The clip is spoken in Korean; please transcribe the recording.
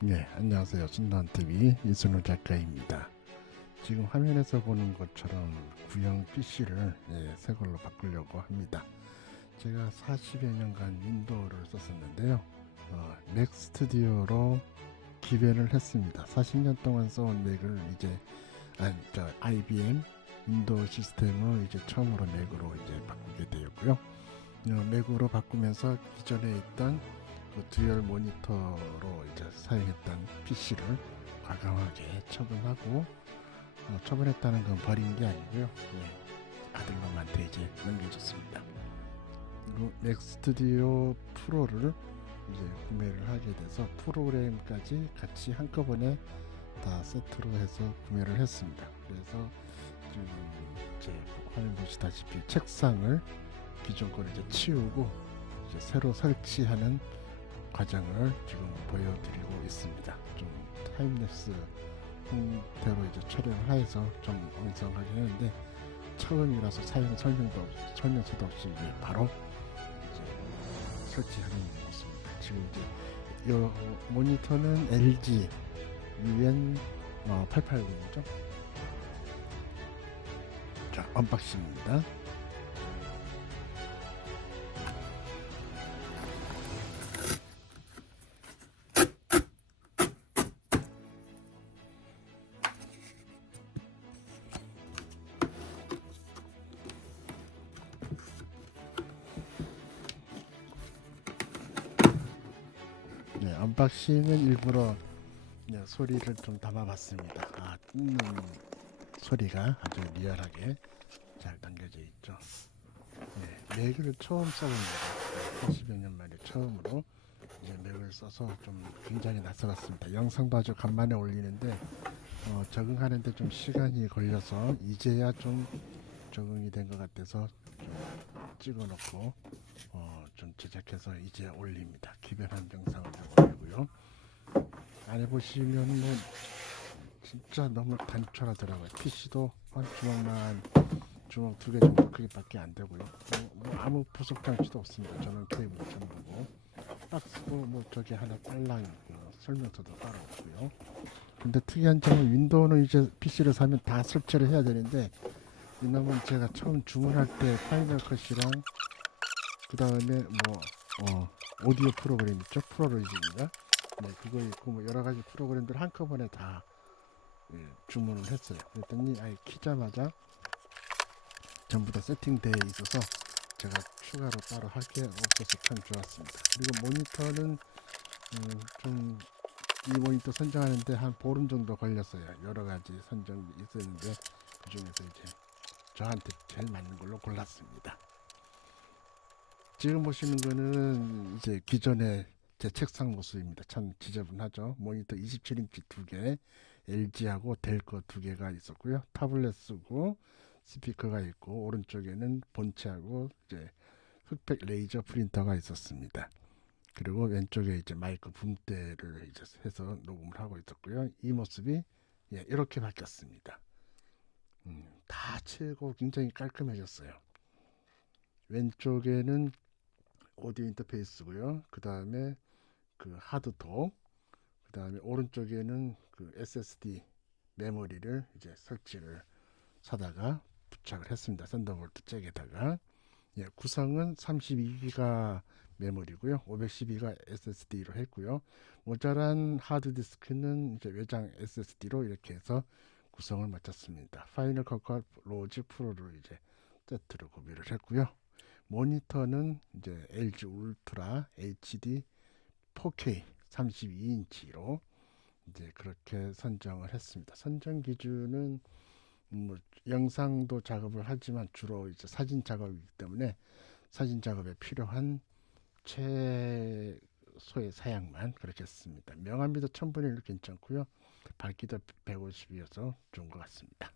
네, 안녕하세요. 신도한TV 이순호 작가입니다. 지금 화면에서 보는 것처럼 구형 PC를 예, 새 걸로 바꾸려고 합니다. 제가 40여 년간 윈도우를 썼었는데요. 어, 맥 스튜디오로 기변을 했습니다. 40년 동안 써온 맥을 이제 아, 저 IBM 윈도우 시스템을 이제 처음으로 맥으로 이제 바꾸게 되었고요. 어, 맥으로 바꾸면서 기존에 있던 그 듀얼 모니터로 이제 사용했던 PC를 과감하게 처분하고 어, 처분했다는 건 버린 게 아니고요. 예, 아들놈한테 이제 넘겨줬습니다. 그리고 맥 스튜디오 프로를 이제 구매를 하게 돼서 프로그램까지 같이 한꺼번에 다 세트로 해서 구매를 했습니다. 그래서 지금 제 화면 보시다시피 책상을 기존 거를 이제 치우고 이제 새로 설치하는 과정을 지금 보여드리고 있습니다. 좀 타임랩스 형태로 이제 촬영을 해서 좀 엉성하긴 했는데 처음이라서 사용 설명도 없, 설명서도 없이 이제 바로 이제 설치하는 모습입니다. 지금 이제 이 모니터는 LG UN 어, 880이죠. 자 언박싱입니다. 언박싱은 일부러 네, 소리를 좀 담아봤습니다. 아, 뜯는 소리가 아주 리얼하게 잘 담겨져 있죠. 네, 맥을 처음 써봅니다. 80여 년 만에 처음으로 이제 맥을 써서 좀 굉장히 낯설었습니다. 영상도 아주 간만에 올리는데 어, 적응하는데 좀 시간이 걸려서 이제야 좀 적응이 된 것 같아서 좀 찍어놓고 어, 좀 제작해서 이제 올립니다. 영상을 올리고요. 안에 보시면 뭐 진짜 너무 단촐하더라고요. PC도 한 주먹만 주먹 두 개 정도 크기밖에 안 되고요. 뭐, 뭐 아무 부속 장치도 없습니다. 저는 케이블 전부고 박스도 뭐 저기 하나 딸랑 있고요. 설명서도 따로 없고요. 근데 특이한 점은 윈도우는 이제 PC를 사면 다 설치를 해야 되는데 이놈은 제가 처음 주문할 때 파이널 컷이랑 그 다음에 뭐 어, 오디오 프로그램 있죠 프로로이즈인가 네 그거 있고 뭐 여러 가지 프로그램들 한꺼번에 다 예, 주문을 했어요. 그랬더니 아예 키자마자 전부 다 세팅되어 있어서 제가 추가로 따로 할 게 없어서 참 좋았습니다. 그리고 모니터는 음, 좀이 모니터 선정하는데 한 보름 정도 걸렸어요. 여러 가지 선정이 있었는데 그 중에서 이제 저한테 제일 맞는 걸로 골랐습니다. 지금 보시는 거는 이제 기존의 제 책상 모습입니다. 참 지저분하죠. 모니터 27인치 두 개, LG하고 델 거 두 개가 있었고요. 타블렛 쓰고 스피커가 있고 오른쪽에는 본체하고 이제 흑백 레이저 프린터가 있었습니다. 그리고 왼쪽에 이제 마이크 붐대를 이제 해서 녹음을 하고 있었고요. 이 모습이 예, 이렇게 바뀌었습니다. 음, 다 채고 굉장히 깔끔해졌어요. 왼쪽에는 오디오 인터페이스고요. 그 다음에 그 하드톡, 그 다음에 오른쪽에는 그 SSD 메모리를 이제 설치를 사다가 부착을 했습니다. 썬더볼트 잭에다가 예, 구성은 32기가 메모리고요. 512가 SSD로 했고요. 모자란 하드디스크는 이제 외장 SSD로 이렇게 해서 구성을 마쳤습니다. 파이널 컷과 로지 프로를 이제 세트로 구매를 했고요. 모니터는 이제 LG 울트라 HD 4K 32인치로 이제 그렇게 선정을 했습니다. 선정 기준은 뭐 영상도 작업을 하지만 주로 이제 사진 작업이기 때문에 사진 작업에 필요한 최소의 사양만 그렇게 했습니다. 명암비도 1000분의 1 괜찮고요. 밝기도 150이어서 좋은 것 같습니다.